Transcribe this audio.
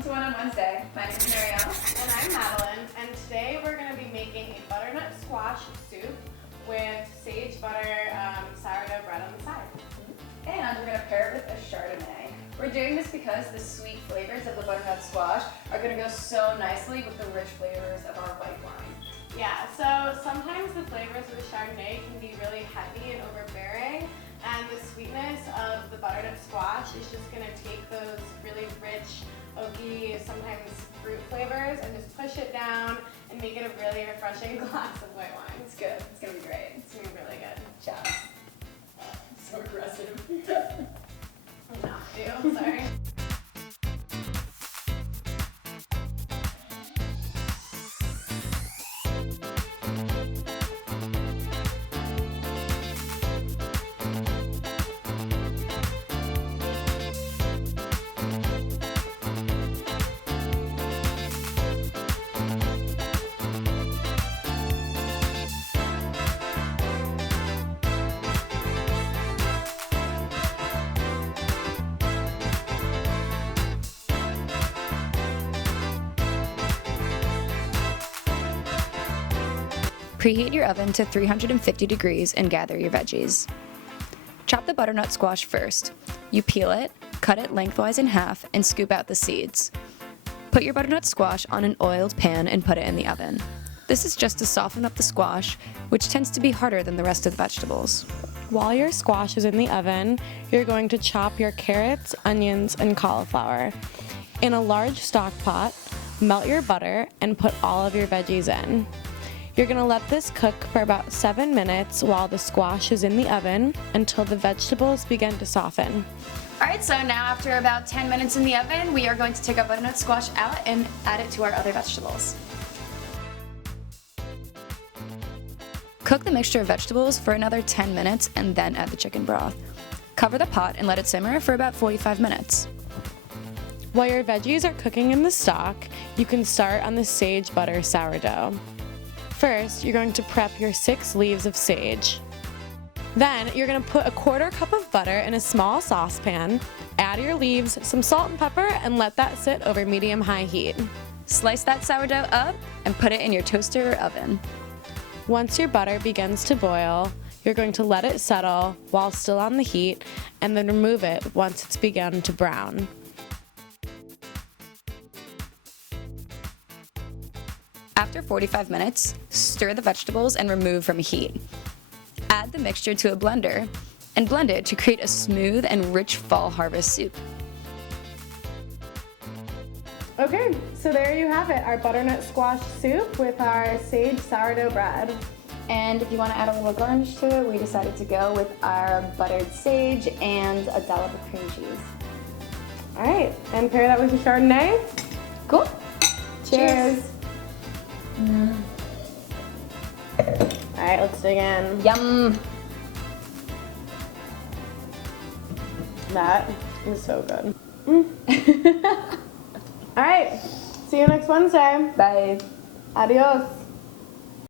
welcome to One on Wednesday. My name is Marielle. And I'm Madeleine, and today we're going to be making a butternut squash soup with sage butter sourdough bread on the side. And we're going to pair it with a Chardonnay. We're doing this because the sweet flavors of the butternut squash are going to go so nicely with the rich flavors of our white wine. Yeah, so sometimes the flavors of the Chardonnay can be really heavy and overbearing, and the sweetness of the butternut squash is just going to take those really rich, oaky, sometimes fruit flavors and just push it down and make it a really refreshing glass of white wine. It's good. It's going to be great. It's going to be really good. Ciao. So aggressive. I'm not to, sorry. Preheat your oven to 350 degrees and gather your veggies. Chop the butternut squash first. You peel it, cut it lengthwise in half, and scoop out the seeds. Put your butternut squash on an oiled pan and put it in the oven. This is just to soften up the squash, which tends to be harder than the rest of the vegetables. While your squash is in the oven, you're going to chop your carrots, onions, and cauliflower. In a large stock pot, melt your butter and put all of your veggies in. You're going to let this cook for about 7 minutes while the squash is in the oven until the vegetables begin to soften. Alright, so now after about 10 minutes in the oven, we are going to take our butternut squash out and add it to our other vegetables. Cook the mixture of vegetables for another 10 minutes and then add the chicken broth. Cover the pot and let it simmer for about 45 minutes. While your veggies are cooking in the stock, you can start on the sage butter sourdough. First, you're going to prep your 6 leaves of sage. Then, you're going to put a 1/4 cup of butter in a small saucepan, add your leaves, some salt and pepper, and let that sit over medium-high heat. Slice that sourdough up and put it in your toaster or oven. Once your butter begins to boil, you're going to let it settle while still on the heat, and then remove it once it's begun to brown. After 45 minutes, stir the vegetables and remove from heat. Add the mixture to a blender and blend it to create a smooth and rich fall harvest soup. Okay, so there you have it, our butternut squash soup with our sage sourdough bread. And if you want to add a little garnish to it, we decided to go with our buttered sage and a dollop of cream cheese. All right, and pair that with your Chardonnay. Cool. Cheers. All right, let's dig in. Yum. That is so good. All right, see you next Wednesday. Bye. Adios.